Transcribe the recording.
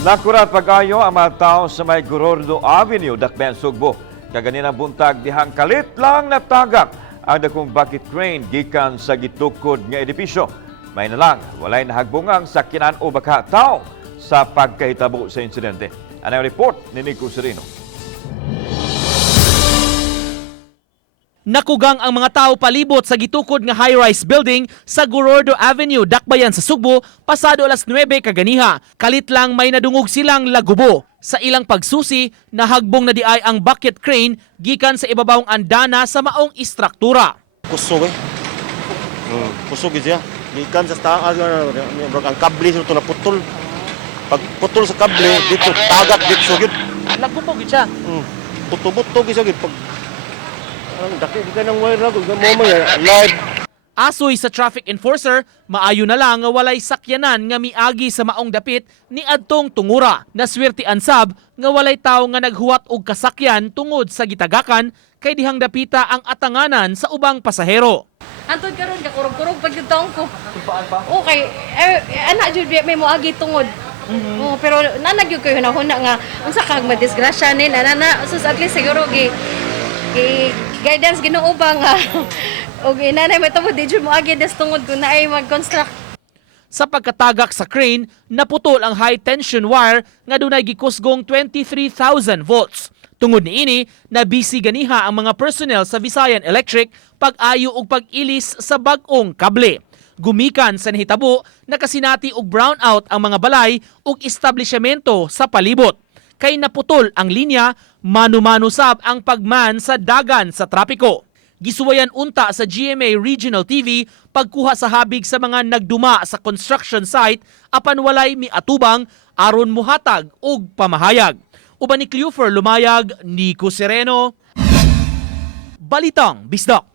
Nakurat pag-ayo ang mga tao sa may Gorordo Avenue, Dakbayan, Sugbo. Kaganina buntag dihang kalit lang natagak ang dakong bucket crane gikan sa gitukod nga edipisyo. May na lang, walay nahagbungang sakyanan o baka tao sa pagkahitabo sa insidente. Ano ang report ni Nico Sereno? Nakugang ang mga tao palibot sa gitukod nga high-rise building sa Gorordo Avenue, Dakbayan sa Sugbo, pasado alas 9 kaganiha. Kalit lang may nadungog silang lagubo. Sa ilang pagsusi, nahagbong na diay ang bucket crane gikan sa ibabawong andana sa maong istruktura. Kusog eh. Kusog siya. Gikan sa taas ang kable ito naputol. Pag putol sa kable dito tagak dito gyud. Lagubo gid siya. Buto-buto gyud pag ang daki ka ng wire na mo live. Asoy sa traffic enforcer, maayo na lang nga walay sakyanan nga miagi sa maong dapit ni adtong tungura. Naswerte ansab nga walay tawo nga naghuwat og kasakyan tungod sa gitagakan kay dihang dapita ang atanganan sa ubang pasahero. Antod karon ka kurog-kurog pag taong ko. Okay, ana jud may moagi tungod. Oh, pero nanagyud ko hunahuna nga unsa kag madisgrasya ni nana sus at least siguro gi guidance Ginoo ba nga og inanay matamo di jud moagi des tungod kun naay mag-construct. Sa pagkatagak sa crane, naputol ang high tension wire nga dunay gikusgong 23,000 volts. Tungod niini, nabisi ganiha ang mga personnel sa Visayan Electric pag-ayo og pag-ilis sa bag-ong kable. Gumikan sa nahitabo, nakasinati og brownout ang mga balay ug establishmento sa palibot. Kay naputol ang linya, mano-mano sab ang pagman sa dagan sa trapiko. Gisuwayan unta sa GMA Regional TV pagkuha sa habig sa mga nagduma sa construction site apan walay miatubang aron muhatag og pamahayag. Uban ni Cleofer Lumayag, Nico Sereno, Balitang Bisdak.